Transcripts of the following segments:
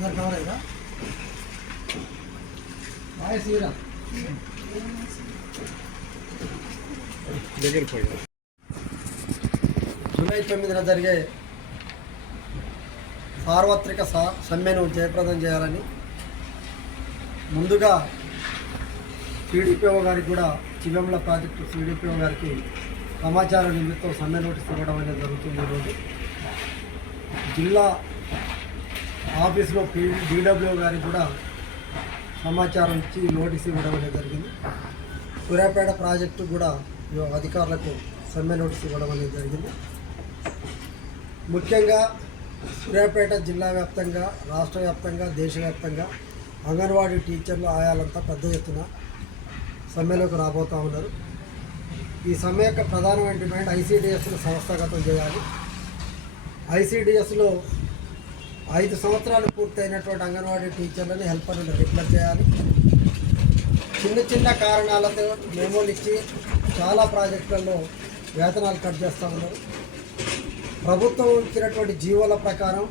ఇద్దరు కవర్ అయ్యా దగ్గర జూలై తొమ్మిదిన జరిగే సార్వత్రిక సమ్మెను జయప్రదం చేయాలని ముందుగా సిడిపిఓ గారికి కూడా చివెంల ప్రాజెక్టు సిడిపిఓ గారికి సమాచార నిమిత్తం సమ్మె నోటీస్ ఇవ్వడం అనేది జరుగుతుంది ఈరోజు. జిల్లా ఆఫీస్లో పీ డీడబ్ల్యూ గారికి కూడా సమాచారం ఇచ్చి నోటీస్ ఇవ్వడం అనేది జరిగింది. సూర్యాపేట ప్రాజెక్టు కూడా అధికారులకు సమ్మె నోటీస్ ఇవ్వడం అనేది జరిగింది. ముఖ్యంగా సూర్యాపేట జిల్లా వ్యాప్తంగా రాష్ట్ర వ్యాప్తంగా దేశవ్యాప్తంగా అంగన్వాడీ టీచర్లు ఆయాలంతా పెద్ద ఎత్తున సమ్మెలోకి రాబోతూ ఉన్నారు. ఈ సమ్మె యొక్క ప్రధానమైన డిమాండ్ ఐసీడిఎస్ను సంస్థాగతం చేయాలి. ఐసీడిఎస్లో ఐదు సంవత్సరాలు పూర్తయినటువంటి అంగన్వాడీ టీచర్లని హెల్పర్లను రెగ్యులర్ చేయాలి. చిన్న చిన్న కారణాలతో మెమోలు ఇచ్చి చాలా ప్రాజెక్టులలో వేతనాలు కట్ చేస్తూ ఉన్నారు ప్రభుత్వం ఇచ్చినటువంటి జీవోల ప్రకారం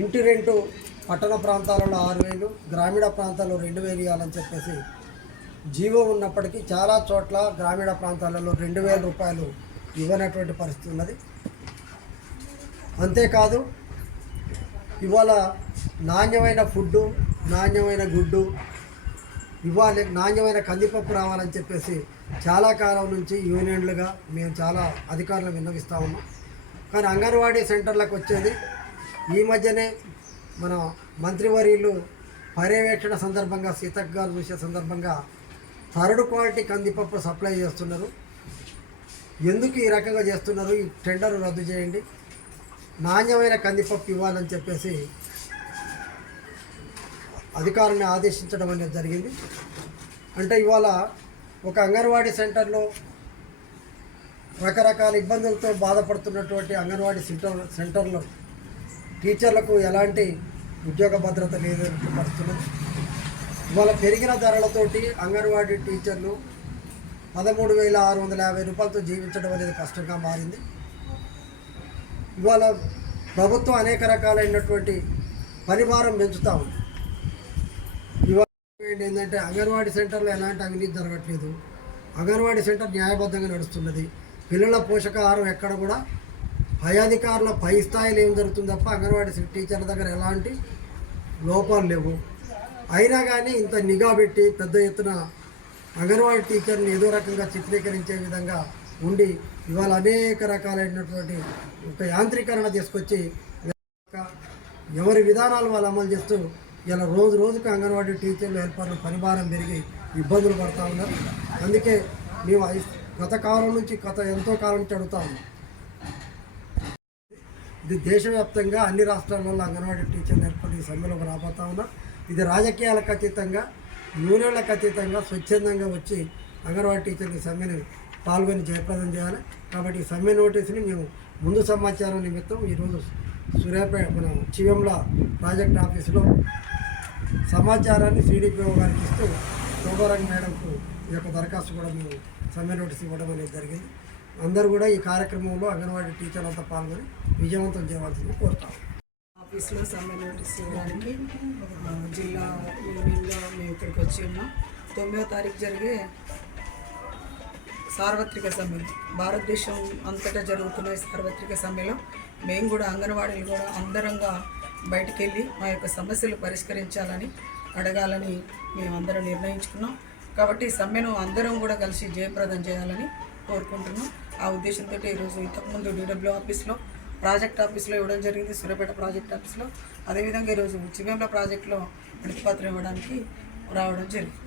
ఇంటి రెంటు పట్టణ ప్రాంతాలలో ఆరు వేలు గ్రామీణ ప్రాంతాల్లో రెండు వేలు ఇవ్వాలని చెప్పేసి జీవో ఉన్నప్పటికీ చాలా చోట్ల గ్రామీణ ప్రాంతాలలో రెండు వేల రూపాయలు ఇవ్వనటువంటి పరిస్థితి ఉన్నది. అంతేకాదు ఇవాళ నాణ్యమైన ఫుడ్డు నాణ్యమైన గుడ్డు ఇవ్వాలి నాణ్యమైన కందిపప్పు రావాలని చెప్పేసి చాలా కాలం నుంచి యూనియన్లుగా మేము చాలా అధికారులు విన్నవిస్తూ ఉన్నాం. కానీ అంగన్వాడీ సెంటర్లకు వచ్చేది ఈ మధ్యనే మన మంత్రివర్యులు పర్యవేక్షణ సందర్భంగా సీతక్ గారు చూసే సందర్భంగా థర్డ్ క్వాలిటీ కందిపప్పు సప్లై చేస్తున్నారు. ఎందుకు ఈ రకంగా చేస్తున్నారు? ఈ టెండర్ రద్దు చేయండి. నాణ్యమైన కందిపప్పు ఇవ్వాలని చెప్పేసి అధికారుల్ని ఆదేశించడం అనేది జరిగింది. అంటే ఇవాళ ఒక అంగన్వాడీ సెంటర్లో రకరకాల ఇబ్బందులతో బాధపడుతున్నటువంటి అంగన్వాడీ సెంటర్ సెంటర్లో టీచర్లకు ఎలాంటి ఉద్యోగ భద్రత లేదు పరిస్థితులు ఇవాళ పెరిగిన ధరలతోటి అంగన్వాడీ టీచర్లు పదమూడు వేల ఆరు వందల యాభై రూపాయలతో జీవించడం అనేది కష్టంగా మారింది. ఇవాళ ప్రభుత్వం అనేక రకాలైనటువంటి పరిభారం పెంచుతూ ఉంది. ఇవాళ ఏంటంటే అంగన్వాడీ సెంటర్లో ఎలాంటి అవినీతి జరగట్లేదు. అంగన్వాడీ సెంటర్ న్యాయబద్ధంగా నడుస్తున్నది. పిల్లల పోషకాహారం ఎక్కడ కూడా పై అధికారుల పై స్థాయిలో ఏం జరుగుతుంది తప్ప అంగన్వాడీ టీచర్ల దగ్గర ఎలాంటి లోపాలు లేవు. అయినా కానీ ఇంత నిఘా పెట్టి పెద్ద ఎత్తున అంగన్వాడీ టీచర్ని ఏదో రకంగా చిత్రీకరించే విధంగా ఉండి ఇవాళ అనేక రకాలైనటువంటి ఒక యాంత్రీకరణ తీసుకొచ్చి ఎవరి విధానాలు వాళ్ళు అమలు చేస్తూ ఇలా రోజు రోజుకు అంగన్వాడీ టీచర్లు హెల్పర్లు పరిభారం పెరిగి ఇబ్బందులు పడతా ఉన్నారు. అందుకే మేము గత కాలం నుంచి గత ఎంతో కాలం నుంచి అడుగుతా ఉన్నాం. ఇది దేశవ్యాప్తంగా అన్ని రాష్ట్రాలలో అంగన్వాడీ టీచర్లు ఏర్పడి ఈ సమ్మెలోకి రాబోతా ఉన్నా ఇది రాజకీయాలకు అతీతంగా యూనియన్లకు అతీతంగా స్వచ్ఛందంగా వచ్చి అంగన్వాడీ టీచర్ల సమ్మెను పాల్గొని జయప్రదం చేయాలి. కాబట్టి సమ్మె నోటీసుని మేము ముందు సమాచారం నిమిత్తం ఈరోజు సూర్యాపేట మన చివెంల ప్రాజెక్ట్ ఆఫీసులో సమాచారాన్ని సిడిపిఓ గారికి ఇస్తూ శోభారాణి మేడంకు ఈ యొక్క దరఖాస్తు కూడా మేము సమ్మె నోటీస్ ఇవ్వడం అనేది జరిగింది. అందరూ కూడా ఈ కార్యక్రమంలో అంగన్వాడీ టీచర్లంతా పాల్గొని విజయవంతం చేయవలసింది కోరుతాము ఆఫీస్లో సమ్మె నోటీస్ ఇవ్వడానికి జిల్లా యూనియన్లో మేము ఇక్కడికి వచ్చి ఉన్నాం. తొమ్మిదో తారీఖు జరిగే సార్వత్రిక సమ్మె. భారతదేశం అంతటా జరుగుతున్న సార్వత్రిక సమ్మెలో మేము కూడా అంగన్వాడీలు కూడా అందరంగా బయటికి వెళ్ళి మా యొక్క సమస్యలు పరిష్కరించాలని అడగాలని మేమందరం నిర్ణయించుకున్నాం. కాబట్టి సమ్మెను అందరం కూడా కలిసి జయప్రదం చేయాలని కోరుకుంటున్నాం. ఆ ఉద్దేశంతో ఈరోజు ఇంతకుముందు డీడబ్ల్యూ ఆఫీస్లో ప్రాజెక్ట్ ఆఫీస్లో ఇవ్వడం జరిగింది సూర్యాపేట ప్రాజెక్ట్ ఆఫీస్లో. అదేవిధంగా ఈరోజు చివేంల ప్రాజెక్టులో విడతిపత్రం ఇవ్వడానికి రావడం జరిగింది.